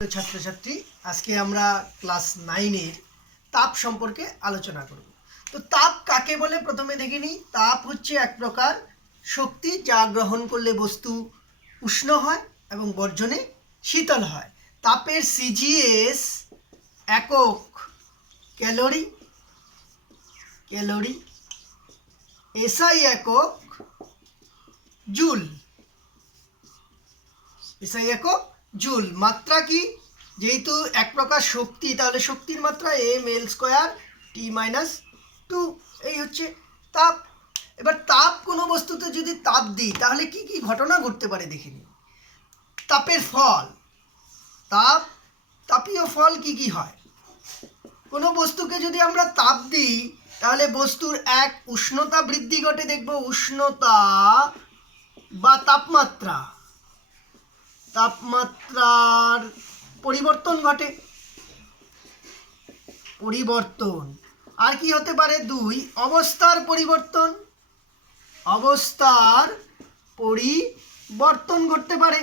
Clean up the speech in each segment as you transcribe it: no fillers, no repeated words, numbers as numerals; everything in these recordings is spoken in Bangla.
ছাত্রছাত্রী, আজকে আমরা ক্লাস 9-এর তাপ সম্পর্কে আলোচনা করব। তো তাপ কাকে বলে প্রথমে দেখে নিই। তাপ হচ্ছে এক প্রকার শক্তি যা গ্রহণ করলে বস্তু উষ্ণ হয় এবং বর্জনে শীতল হয়। তাপের সিজিএস একক ক্যালোরি, এসআই একক জুল, জুল। মাত্রা কি? যেহেতু এক প্রকার শক্তি, তাহলে শক্তির মাত্রা mL²T-2। এই হচ্ছে তাপ। এবার তাপ কোনো বস্তুতে যদি তাপ দিই তাহলে কি কি ঘটনা ঘটতে পারে দেখে নিই। তাপের ফল, তাপীয় ফল কি কি হয়। কোনো বস্তুকে যদি আমরা তাপ দিই তাহলে বস্তুর এক উষ্ণতা বৃদ্ধি ঘটে, দেখব উষ্ণতা বা তাপমাত্রার পরিবর্তন ঘটে। আর কি হতে পারে? 2, অবস্থার পরিবর্তন ঘটতে পারে।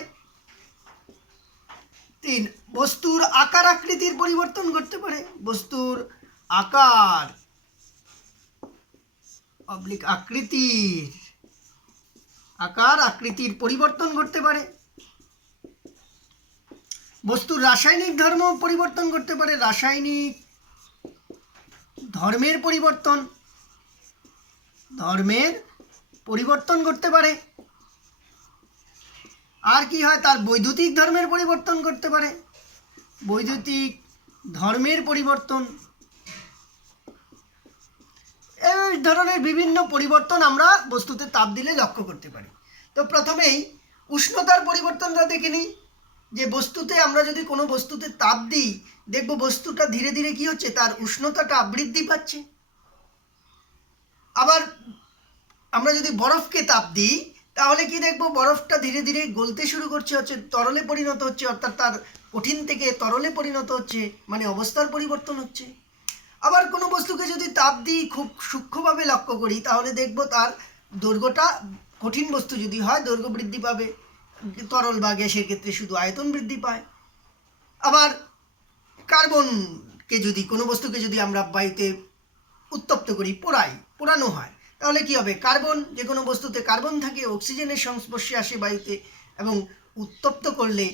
3, বস্তুর আকার আকৃতির পরিবর্তন ঘটতে পারে। বস্তুর আকার আকৃতির পরিবর্তন ঘটতে পারে। বস্তুর রাসায়নিক ধর্ম পরিবর্তন করতে পারে, রাসায়নিক ধর্মের পরিবর্তন করতে পারে। আর কি হয়? তার বৈদ্যুতিক ধর্মের পরিবর্তন করতে পারে, বৈদ্যুতিক ধর্মের পরিবর্তন। এই ধরনের বিভিন্ন পরিবর্তন আমরা বস্তুতে তাপ দিলে লক্ষ্য করতে পারি। তো প্রথমেই উষ্ণতার পরিবর্তনটা দেখে নিই। যে বস্তুতে আমরা যদি কোনো বস্তুতে তাপ দিই, দেখব বস্তুটা ধীরে ধীরে কি হচ্ছে, তার উষ্ণতাটা বৃদ্ধি পাচ্ছে। আবার আমরা যদি বরফকে তাপ দিই তাহলে কি দেখব, বরফটা ধীরে ধীরে গলতে শুরু করছে, তরলে পরিণত হচ্ছে, অর্থাৎ তার কঠিন থেকে তরলে পরিণত হচ্ছে, মানে অবস্থার পরিবর্তন হচ্ছে। আবার কোনো বস্তুকে যদি তাপ দিই, খুব সূক্ষ্মভাবে লক্ষ্য করি, তাহলে দেখব তার দৈর্ঘ্যটা, কঠিন বস্তু যদি হয় দৈর্ঘ্য বৃদ্ধি পাবে, তরল বা গ্যাসের ক্ষেত্রে শুধু আয়তন বৃদ্ধি পায়। আবার কার্বনকে যদি, কোনো বস্তুকে যদি আমরা বায়ুতে উত্তপ্ত করি, পোড়ানো হয়, তাহলে কি হবে? কার্বন, যে কোনো বস্তুতে কার্বন থাকে, অক্সিজেনের সংস্পর্শে আসে বায়ুতে, এবং উত্তপ্ত করলে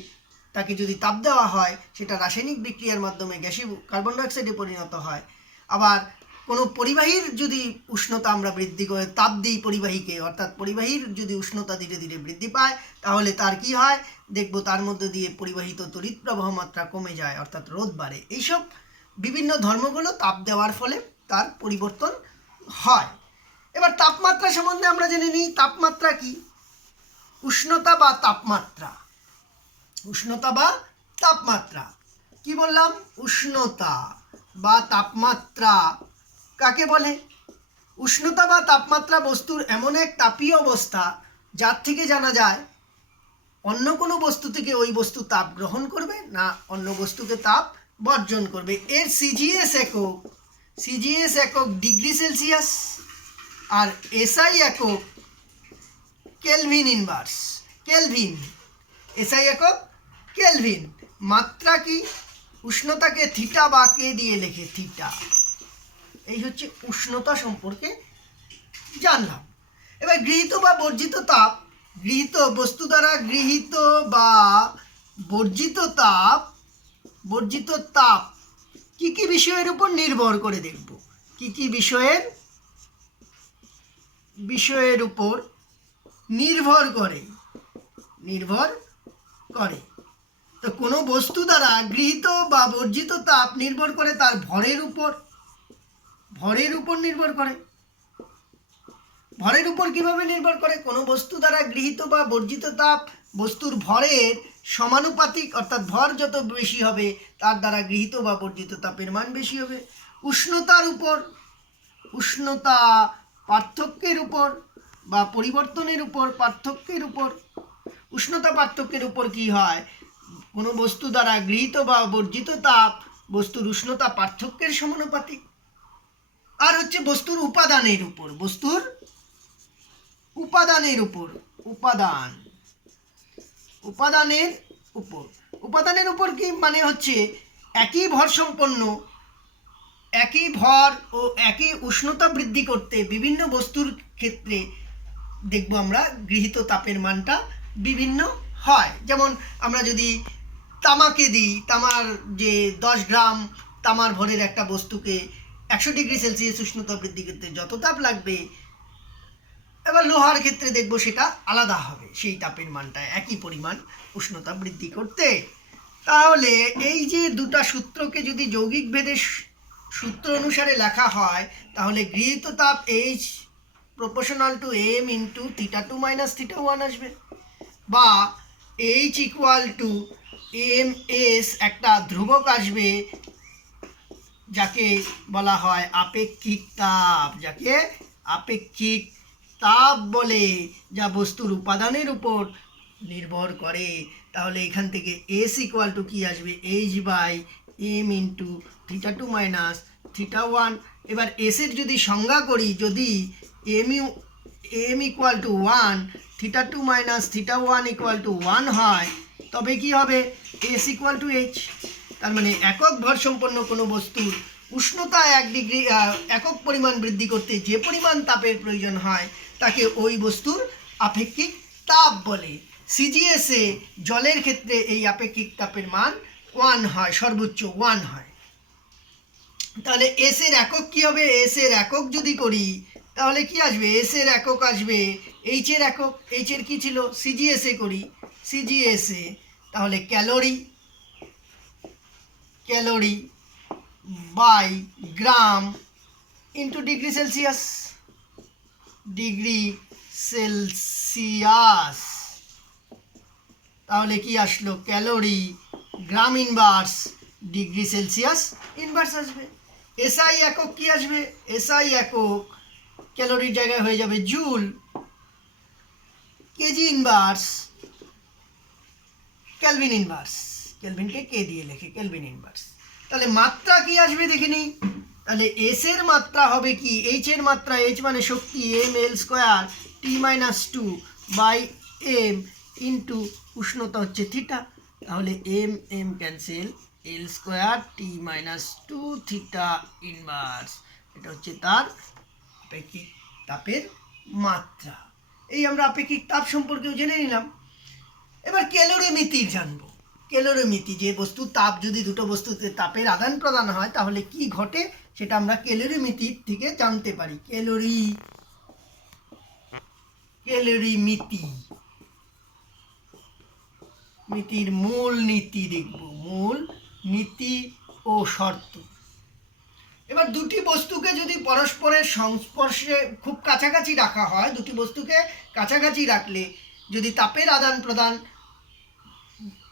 তাকে যদি তাপ দেওয়া হয়, সেটা রাসায়নিক বিক্রিয়ার মাধ্যমে গ্যাসীয় কার্বন ডাইঅক্সাইডে পরিণত হয়। আবার কোনো পরিবাহীর যদি উষ্ণতা আমরা বৃদ্ধি করে তাপ দিই পরিবাহীকে, অর্থাৎ পরিবাহীর যদি উষ্ণতা ধীরে ধীরে বৃদ্ধি পায়, তাহলে তার কি হয়? দেখব তার মধ্যে দিয়ে পরিবাহিত তড়িৎ প্রবাহ মাত্রা কমে যায়, অর্থাৎ রোধ বাড়ে। এইসব বিভিন্ন ধর্মগুলো তাপ দেওয়ার ফলে তার পরিবর্তন হয়। এবার তাপমাত্রা সম্বন্ধে আমরা জেনে নিই। তাপমাত্রা কি? উষ্ণতা বা তাপমাত্রা। কি বললাম? উষ্ণতা বা তাপমাত্রা কাকে বলে? উষ্ণতা বা তাপমাত্রা বস্তুর এমন এক তাপীয় অবস্থা যার থেকে জানা যায় অন্য কোনো বস্তু থেকে ওই বস্তু তাপ গ্রহণ করবে না অন্য বস্তুকে তাপ বর্জন করবে। এর সিজিএস একক ডিগ্রি সেলসিয়াস, আর এসআই একক এসআই একক কেলভিন। মাত্রা কি? উষ্ণতাকে থিটা বা কে দিয়ে লেখে, থিটা। এই হচ্ছে উষ্ণতা সম্পর্কে জানলাম। এবার গৃহীত বা বর্জিত তাপ। বস্তু দ্বারা গৃহীত বা বর্জিত তাপ কি কি বিষয়ের উপর নির্ভর করে দেখব। কি কি বিষয়ের উপর নির্ভর করে। তো কোনো বস্তু দ্বারা গৃহীত বা বর্জিত তাপ নির্ভর করে তার ভরের উপর নির্ভর করে। ভরের উপর কিভাবে নির্ভর করে? কোনো বস্তু দ্বারা গৃহীত বা বর্জিত তাপ বস্তুর ভরের সমানুপাতিক, অর্থাৎ ভর যত বেশি হবে তার দ্বারা গৃহীত বা বর্জিত তাপের মান বেশি হবে। উষ্ণতা পার্থক্যের উপর বা পরিবর্তনের উপর, উষ্ণতা পার্থক্যের উপর কি হয়? কোনো বস্তু দ্বারা গৃহীত বা বর্জিত তাপ বস্তুর উষ্ণতা পার্থক্যের সমানুপাতিক। আর হচ্ছে বস্তুর উপাদানের উপর, উপাদানের উপর। উপাদানের উপর কি মানে হচ্ছে একই ভর সম্পন্ন, একই ভর ও একই উষ্ণতা বৃদ্ধি করতে বিভিন্ন বস্তুর ক্ষেত্রে দেখব আমরা গৃহীত তাপের মানটা বিভিন্ন হয়। যেমন আমরা যদি তামাকে দিই, তামার যে 10 গ্রাম তামার ভরের একটা বস্তুকে 100 ডিগ্রি সেলসিয়াস উষ্ণতা বৃদ্ধি করতে যত তাপ লাগবে, এবার লোহার ক্ষেত্রে দেখব সেটা আলাদা হবে, সেই তাপের মানটা একই পরিমাণ উষ্ণতা বৃদ্ধি করতে। তাহলে এই যে দুটা সূত্রকে যদি যৌগিক ভেদের সূত্র অনুসারে লেখা হয়, তাহলে গৃহীত তাপ H proportional to m into θ2 minus θ1 আসবে, বা H ইকুয়াল টু ms একটা ধ্রুবক আসবে যাকে বলা হয় আপেক্ষিক তাপ, যাকে আপেক্ষিক তাপ বলে, যা বস্তুর উপাদানের উপর নির্ভর করে। তাহলে এখান থেকে S ইকুয়াল টু কী আসবে, H by m into θ2 minus θ1। এবার S এর যদি সংজ্ঞা করি, যদি m equal to 1, θ2 minus θ1 equal to 1 হয়, তবে কি হবে, S ইকুয়াল টু H। তার মানে একক ভর সম্পন্ন কোনো বস্তুর উষ্ণতা 1 ডিগ্রি একক পরিমাণ বৃদ্ধি করতে যে পরিমাণ তাপের প্রয়োজন হয় তাকে ওই বস্তুর আপেক্ষিক তাপ বলে। সিজিএসে জলের ক্ষেত্রে এই আপেক্ষিক তাপের মান 1 হয়, সর্বোচ্চ 1 হয়। তাহলে এস এর একক কি হবে, এস এর একক যদি করি তাহলে কি আসবে, এস এর একক আসবে এইচ এর একক। এইচ এর কি ছিল, সিজিএসে করি, সিজিএসে তাহলে calorie, calorie by gram into degree Celsius, degree Celsius. তাহলে কি আসলো, calorie gram inverse degree Celsius inverse আসবে। এসআই একক কি আসবে, এসআই একক ক্যালোরির জায়গায় হয়ে যাবে joule, KG inverse Kelvin inverse, কেলভিনকে কে দিয়ে লেখে, কেলভিন ইনভার্স। তাহলে মাত্রা কি আসবে দেখে নিই। তাহলে এস এর মাত্রা হবে কি, এইচ এর মাত্রা, এইচ মানে শক্তি, M L square T minus 2 by M into উষ্ণতা হচ্ছে থিটা। তাহলে M M cancel, L square T minus 2 theta inverse, এটা হচ্ছে তার আপেক্ষিক তাপের মাত্রা। এই আমরা আপেক্ষিক তাপ সম্পর্কেও জেনে নিলাম। এবার ক্যালোরিমিতির জানবো। ক্যালোরিমিতি, যে বস্তু তাপ, যদি দুটো বস্তুতে তাপের আদান প্রদান হয় তাহলে কি ঘটে সেটা আমরা ক্যালোরিমিতির থেকে জানতে পারি। ক্যালোরিমিতি, মিতির মূল নীতি দেখব, মূল নীতি ও শর্ত। এবার দুটি বস্তুকে যদি পরস্পরের সংস্পর্শে খুব কাছাকাছি রাখা হয়, দুটি বস্তুকে কাছাকাছি রাখলে যদি তাপের আদান প্রদান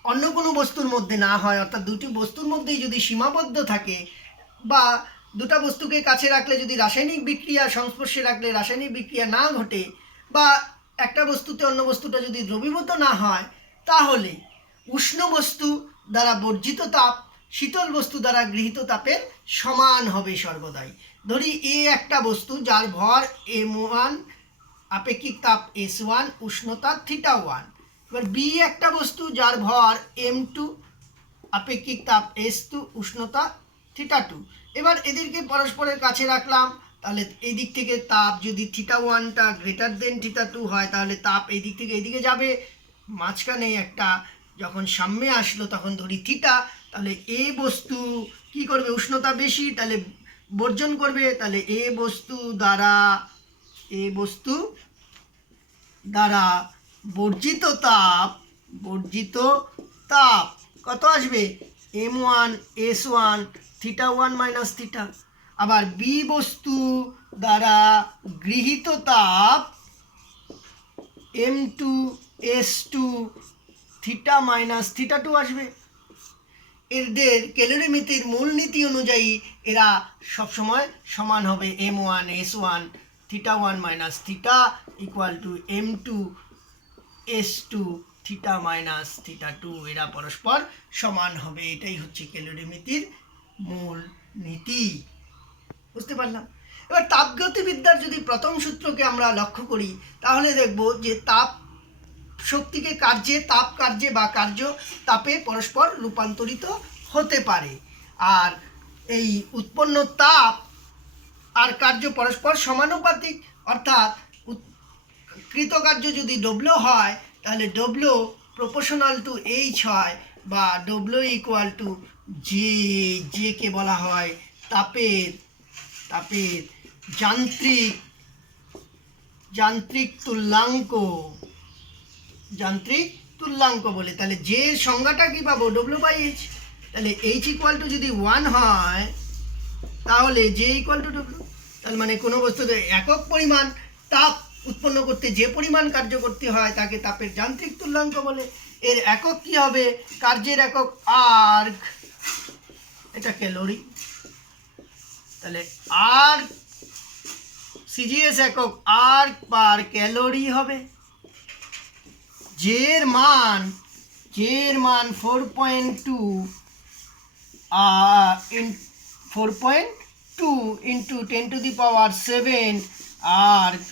অন্য কোনো বস্তুর মধ্যে না হয়, অর্থাৎ দুটি বস্তুর মধ্যেই যদি সীমাবদ্ধ থাকে, বা দুটা বস্তুকে কাছে রাখলে যদি রাসায়নিক বিক্রিয়া, সংস্পর্শে রাখলে রাসায়নিক বিক্রিয়া না ঘটে, বা একটা বস্তুতে অন্য বস্তুটা যদি দ্রবীভূত না হয়, তাহলে উষ্ণ বস্তু দ্বারা বর্জিত তাপ শীতল বস্তু দ্বারা গৃহীত তাপের সমান হবে সর্বদাই। ধরি এ একটা বস্তু যার ভর m1, আপেক্ষিক তাপ s1, উষ্ণতা θ1। এবার বি একটা বস্তু যার ভর m2, আপেক্ষিক তাপ s2, উষ্ণতা θ2। এবার এদেরকে পরস্পরের কাছে রাখলাম, তাহলে এই দিক থেকে তাপ যদি θ1টা গ্রেটার দেন θ2 হয়, তাহলে তাপ এই দিক থেকে এইদিকে যাবে। মাঝখানে একটা যখন সামনে আসলো তখন ধরি থিটা, তাহলে এ বস্তু কি করবে, উষ্ণতা বেশি, তাহলে বর্জন করবে। তাহলে এ বস্তু দ্বারা বর্জিত তাপ কত আসবে, m1 s1 θ1 মাইনাস থিটা। আবার বি বস্তু দ্বারা গৃহীত তাপ m2 s2 থিটা মাইনাস θ2 আসবে। এদের ক্যালোরিমিতির মূলনীতি অনুযায়ী এরা সবসময় সমান হবে, m1 s1 θ1 minus theta equal to m2 s2 theta minus θ2, এরা পরস্পর সমান হবে। এটাই হচ্ছে ক্যালোরিমিতির মূল নীতি। বুঝতে পারলাম। এবার তাপগতিবিদ্যার যদি প্রথম সূত্রকে আমরা লক্ষ্য করি তাহলে দেখব যে তাপ শক্তিকে কার্যে, তাপ কার্যে বা কার্য তাপে পরস্পর রূপান্তরিত হতে পারে। আর এই উৎপন্ন তাপ আর কার্য পরস্পর সমানুপাতিক, অর্থাৎ কৃতকার্য যদি ডব্লিউ হয় তাহলে ডব্লিউ প্রপোর্শনাল টু এইচ হয়, বা ডব্লিউ ইকুয়াল টু জে, কে বলা হয় তাপের যান্ত্রিক তুল্যাঙ্ক বলে। তাহলে যে সংজ্ঞাটা কি পাবো, ডব্লিউ বাই এইচ। তাহলে এইচ ইকুয়াল টু যদি 1 হয় তাহলে জে ইকুয়াল টু ডব্লিউ। তার মানে কোনো বস্তুতে একক পরিমাণ তাপ উৎপন্ন করতে যে পরিমাণ কার্য করতে হয় তাকে তাপের যান্ত্রিক তুল্যাঙ্ক বলে। এর একক কি হবে, কার্যের একক আর্গ, এটা ক্যালোরি। তাহলে আর্গ, সিজিএস একক আর্গ পার ক্যালোরি হবে। জের মান 4.2 ইন্টু 10⁷ আর্গ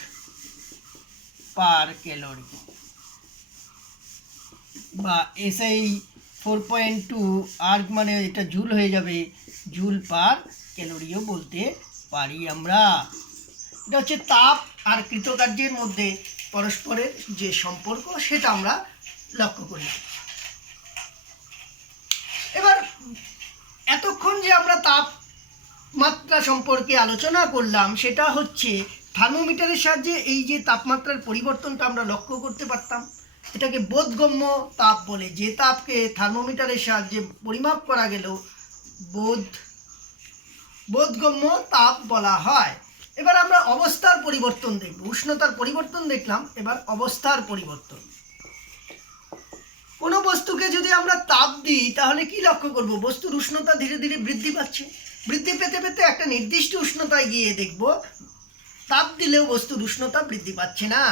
পার ক্যালোরি, বা এসআই 4.2 আর্গ মানে এটা জুল হয়ে যাবে, জুল পার ক্যালোরিও বলতে পারি আমরা। এটা হচ্ছে তাপ আর কৃতকার্যের মধ্যে পরস্পরের যে সম্পর্ক সেটা আমরা লক্ষ্য করলাম। এবার এতক্ষণ যে আমরা তাপমাত্রা সম্পর্কে আলোচনা করলাম সেটা হচ্ছে থার্মোমিটারের সাহায্যে এই যে তাপমাত্রার পরিবর্তনটা আমরা লক্ষ্য করতে পারতাম, এটাকে বোধগম্য তাপ বলে। যে তাপকে থার্মোমিটারের সাহায্যে পরিমাপ করা গেল বোধগম্য তাপ বলা হয়। এবার আমরা অবস্থার পরিবর্তন দেখব। উষ্ণতার পরিবর্তন দেখলাম, এবার অবস্থার পরিবর্তন। কোনো বস্তুকে যদি আমরা তাপ দিই তাহলে কি লক্ষ্য করব, বস্তুর উষ্ণতা ধীরে ধীরে বৃদ্ধি পাচ্ছে। বৃদ্ধি পেতে পেতে একটা নির্দিষ্ট উষ্ণতায় গিয়ে দেখব তাপ দিলেও বস্তুর উষ্ণতা বৃদ্ধি পাচ্ছে না,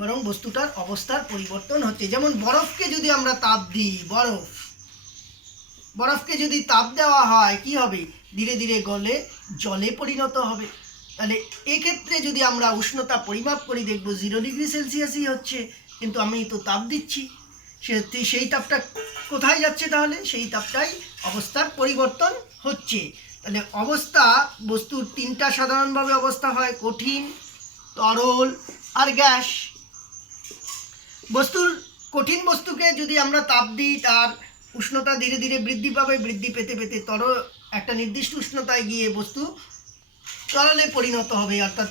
বরং বস্তুটার অবস্থার পরিবর্তন হচ্ছে। যেমন বরফকে যদি আমরা তাপ দিই, বরফকে যদি তাপ দেওয়া হয় কি হবে, ধীরে ধীরে গলে জলে পরিণত হবে। তাহলে এক্ষেত্রে যদি আমরা উষ্ণতা পরিমাপ করি দেখব 0°C হচ্ছে, কিন্তু আমি তো তাপ দিচ্ছি, সেই তাপটা কোথায় যাচ্ছে, তাহলে সেই তাপটাই অবস্থার পরিবর্তন হচ্ছে। তাহলে অবস্থা, বস্তুর তিনটা সাধারণভাবে অবস্থা হয়, কঠিন, তরল আর গ্যাস। কঠিন বস্তুকে যদি আমরা তাপ দিই তার উষ্ণতা ধীরে ধীরে বৃদ্ধি পাবে, বৃদ্ধি পেতে পেতে একটা নির্দিষ্ট উষ্ণতায় গিয়ে বস্তু তরলে পরিণত হবে, অর্থাৎ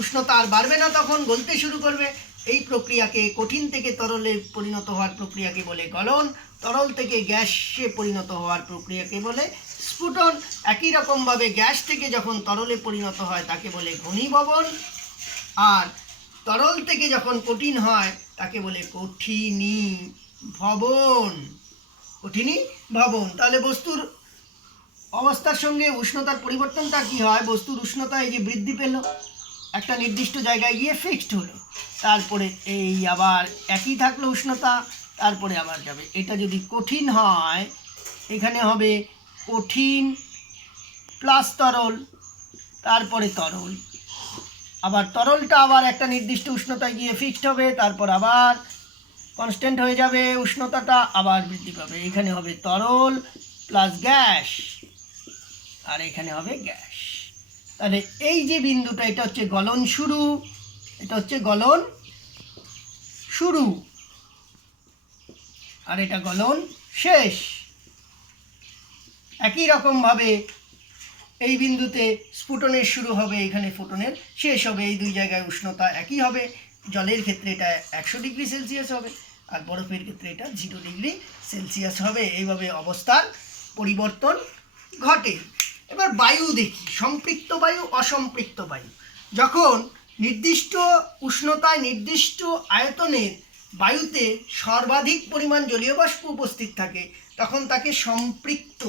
উষ্ণতা আর বাড়বে না, তখন গলতে শুরু করবে। এই প্রক্রিয়াকে, কঠিন থেকে তরলে পরিণত হওয়ার প্রক্রিয়াকে বলে গলন, তরল থেকে গ্যাসে পরিণত হওয়ার প্রক্রিয়াকে বলে স্ফুটন। একই রকমভাবে গ্যাস থেকে যখন তরলে পরিণত হয় তাকে বলে ঘনীভবন, আর তরল থেকে যখন কঠিন হয় তাকে বলে কঠিনীভবন। তাহলে বস্তুর অবস্থার সঙ্গে উষ্ণতার পরিবর্তনটা কি হয়, বস্তুর উষ্ণতা এই যে বৃদ্ধি পেল, একটা নির্দিষ্ট জায়গায় গিয়ে ফিক্সড হলো, তারপরে এই আবার একই থাকলো উষ্ণতা, তারপরে আবার যাবে। এটা যদি কঠিন হয় এখানে হবে কঠিন প্লাস তরল, তারপরে তরল, আবার তরলটা আবার একটা নির্দিষ্ট উষ্ণতায় গিয়ে ফিক্সড হবে, তারপর আবার কনস্ট্যান্ট হয়ে যাবে উষ্ণতাটা, আবার বৃদ্ধি পাবে। এখানে হবে তরল প্লাস গ্যাস, আর এখানে হবে গ্যাস। তাহলে এই যে বিন্দুটা, এটা হচ্ছে গলন শুরু, এটা হচ্ছে গলন শুরু, আর এটা গলন শেষ। একই রকমভাবে এই বিন্দুতে স্ফুটনের শুরু হবে, এখানে ফোটনের শেষ হবে। এই দুই জায়গায় উষ্ণতা একই হবে। জলের ক্ষেত্রে এটা 100°C হবে, আর বরফের ক্ষেত্রে এটা 0°C হবে। এইভাবে অবস্থার পরিবর্তন ঘটে। এবার বায়ু দেখি, সম্পৃক্ত বায়ু, অসম্পৃক্ত বায়ু। যখন নির্দিষ্ট উষ্ণতায় নির্দিষ্ট আয়তনের বায়ুতে সর্বাধিক পরিমাণ জলীয় বাষ্প উপস্থিত থাকে তখন তাকে সম্পৃক্ত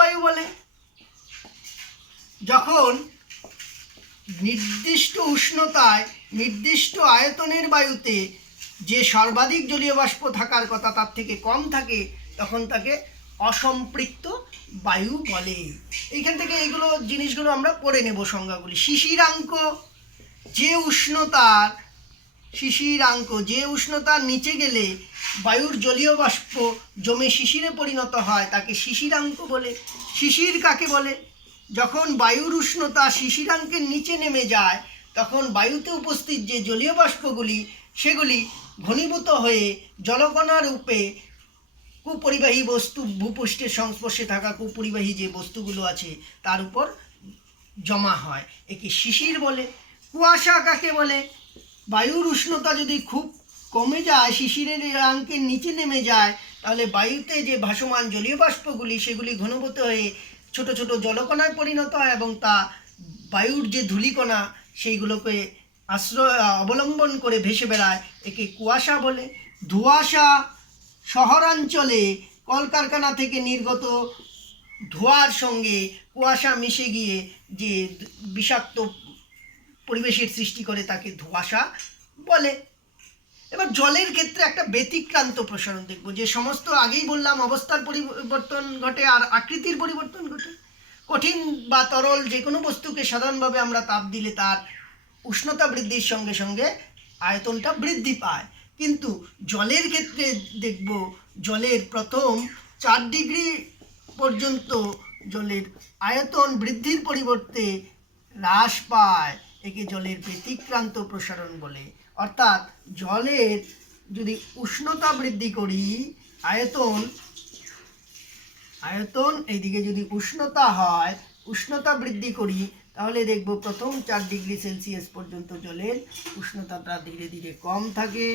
বায়ু বলে। যখন নির্দিষ্ট উষ্ণতায় নির্দিষ্ট আয়তনের বায়ুতে যে সর্বাধিক জলীয় বাষ্প থাকার কথা তার থেকে কম থাকে তখন তাকে অসম্পৃক্ত বায়ু বলে। এইখান থেকে এইগুলো জিনিসগুলো আমরা পড়ে নেব সংজ্ঞাগুলি। শিশিরাঙ্ক, যে উষ্ণতার শিশিরাঙ্ক, যে উষ্ণতার নিচে গেলে বায়ুর জলীয় বাষ্প জমে শিশিরে পরিণত হয় তাকে শিশিরাঙ্ক বলে। শিশির কাকে বলে? যখন বায়ুর উষ্ণতা শিশিরাঙ্কের নিচে নেমে যায় তখন বায়ুতে উপস্থিত যে জলীয় বাষ্পগুলি সেগুলি ঘনীভূত হয়ে জলকণা রূপে কুপরিবাহী বস্তু, ভূপৃষ্ঠের সংস্পর্শে থাকা কুপরিবাহী যে বস্তুগুলো আছে তার উপর জমা হয়, একে শিশির বলে। কুয়াশা কাকে বলে? বায়ুর উষ্ণতা যদি খুব কমে যায়, শিশিরের আঙ্কের নিচে নেমে যায়, তাহলে বায়ুতে যে ভাসমান জলীয় বাষ্পগুলি সেগুলি ঘনীভূত হয়ে ছোট ছোট জলকণায় পরিণত হয় এবং তা বায়ুর যে ধূলিকণা সেইগুলোকে আশ্রয় অবলম্বন করে ভেসে বেড়ায়, একে কুয়াশা বলে। ধোঁয়াশা শহরাঞ্চলে কলকারখানা থেকে নির্গত ধোঁয়ার সঙ্গে কুয়াশা মিশে গিয়ে যে বিষাক্ত পরিবেশের সৃষ্টি করে তাকে ধোঁয়াশা বলে। এবার জলের ক্ষেত্রে একটা ব্যতিক্রান্ত প্রসারণ দেখব, যে সমস্ত আগেই বললাম অবস্থার পরিবর্তন ঘটে আর আকৃতির পরিবর্তন ঘটে। কঠিন বা তরল যে কোনো বস্তুকে সাধারণভাবে আমরা তাপ দিলে তার উষ্ণতা বৃদ্ধির সঙ্গে সঙ্গে আয়তনটা বৃদ্ধি পায়, কিন্তু জলের ক্ষেত্রে দেখব জলের প্রথম 4 ডিগ্রি পর্যন্ত জলের আয়তন বৃদ্ধির পরিবর্তে হ্রাস পায়, একে জলের ব্যতিক্রান্ত প্রসারণ বলে। অর্থাৎ জলের যদি উষ্ণতা বৃদ্ধি করি, আয়তন এইদিকে যদি উষ্ণতা হয়, উষ্ণতা বৃদ্ধি করি, তাহলে দেখব প্রথম 4 ডিগ্রি সেলসিয়াস পর্যন্ত জলের উষ্ণতাটা ধীরে ধীরে কম থাকে।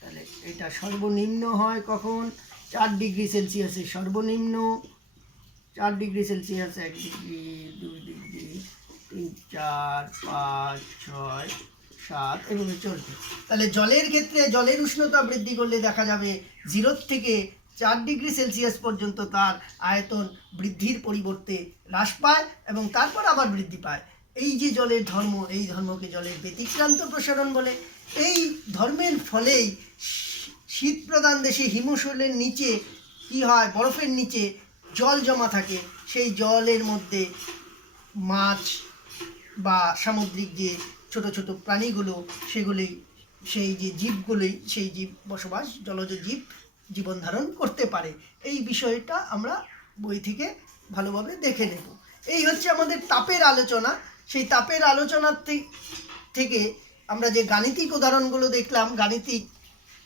তাহলে এটা সর্বনিম্ন হয় কখন? 4 ডিগ্রি সেলসিয়াসে সর্বনিম্ন। 4 ডিগ্রি সেলসিয়াস, 1 ডিগ্রি, 2 ডিগ্রি, 3, 4, 5, 6, 7 এভাবে চলবে। তাহলে জলের ক্ষেত্রে জলের উষ্ণতা বৃদ্ধি করলে দেখা যাবে 0 থেকে 4 ডিগ্রি সেলসিয়াস পর্যন্ত তার আয়তন বৃদ্ধির পরিবর্তে হ্রাস পায় এবং তারপর আবার বৃদ্ধি পায়। এই যে জলের ধর্ম, এই ধর্মকে জলের ব্যতিক্রান্ত প্রসারণ বলে। এই ধর্মের ফলেই শীত প্রধান দেশে হিমশৈলের নিচে কি হয়, বরফের নিচে জল জমা থাকে, সেই জলের মধ্যে মাছ বা সামুদ্রিক যে ছোট ছোট প্রাণীগুলো সেগুলি, সেই যে জীবগুলি, সেই জীব বসবাস, জলজ জীব জীবন ধারণ করতে পারে। এই বিষয়টা আমরা বই থেকে ভালোভাবে দেখে নেব। এই হচ্ছে আমাদের তাপের আলোচনা। সেই তাপের আলোচনা থেকে আমরা যে গাণিতিক উদাহরণগুলো দেখলাম, গাণিতিক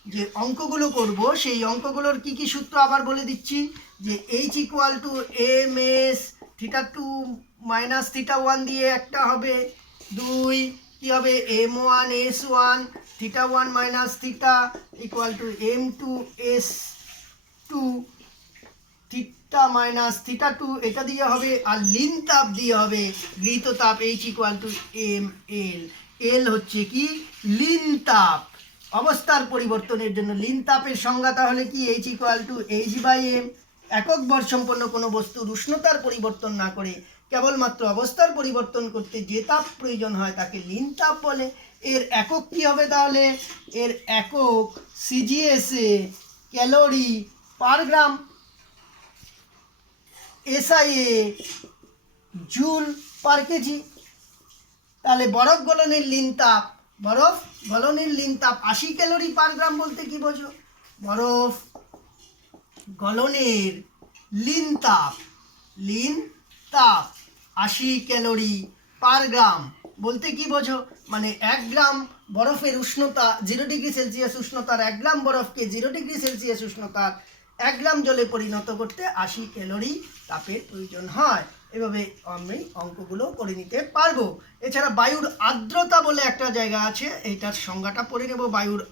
যে অঙ্কগুলো করব, সেই অঙ্কগুলোর কি কি সূত্র আবার বলে দিচ্ছি। যে H = ms θ2 - θ1 দিয়ে একটা হবে। 2 কি হবে? m1 s1 θ1 - θ = m2 s2 θ - θ2, এটা দিয়ে হবে। আর লিন তাপ দিয়ে হবে গৃহীত তাপ H = ml। এল হচ্ছে কি? লিন তাপ। অবস্থার পরিবর্তনের জন্য লিন তাপের সংজ্ঞা তাহলে কি? H = h/m। একক ভর সম্পন্ন কোনো বস্তুর উষ্ণতার পরিবর্তন না করে কেবলমাত্র অবস্থার পরিবর্তন করতে যে তাপ প্রয়োজন হয় তাকে লিন তাপ বলে। এর একক কি হবে তাহলে? এর একক সিজিএস এ ক্যালোরি পার গ্রাম, এসআই এ জুল পার কেজি। তাহলে বরফ গলনের লিন তাপ, 80 ক্যালোরি পার গ্রাম বলতে কি বোঝো? বরফ গলনের লিন তাপ 80 ক্যালোরি পার গ্রাম বলতে কি বোঝো? মানে 1 গ্রাম বরফের উষ্ণতা 0 ডিগ্রি সেলসিয়াস উষ্ণতার 1 গ্রাম বরফকে 0 ডিগ্রি সেলসিয়াস উষ্ণতার 1 গ্রাম জলে পরিণত করতে 80 ক্যালোরি তাপের প্রয়োজন হয়। এভাবে আমি অঙ্কগুলো করে নিতে পারবো। এছাড়া বায়ুর আর্দ্রতা বলে একটা জায়গা আছে, এইটার সংজ্ঞাটা পড়ে নেব। বায়ুর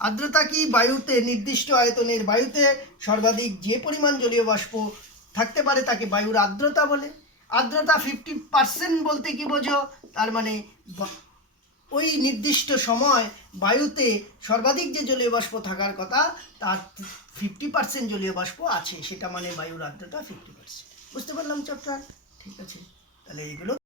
আর্দ্রতা কি? বায়ুতে নির্দিষ্ট আয়তনের বায়ুতে সর্বাধিক যে পরিমাণ জলীয় বাষ্প থাকতে পারে তাকে বায়ুর আর্দ্রতা বলে। আর্দ্রতা 50% বলতে কি বোঝো? তার মানে ওই নির্দিষ্ট সময় বায়ুতে সর্বাধিক যে জলীয় বাষ্প থাকার কথা তার 50% জলীয় বাষ্প আছে, সেটা মানে বায়ুর আর্দ্রতা 50%। বুঝতে পারলাম চ্যাপ্টার? ঠিক আছে, তাহলে এইগুলো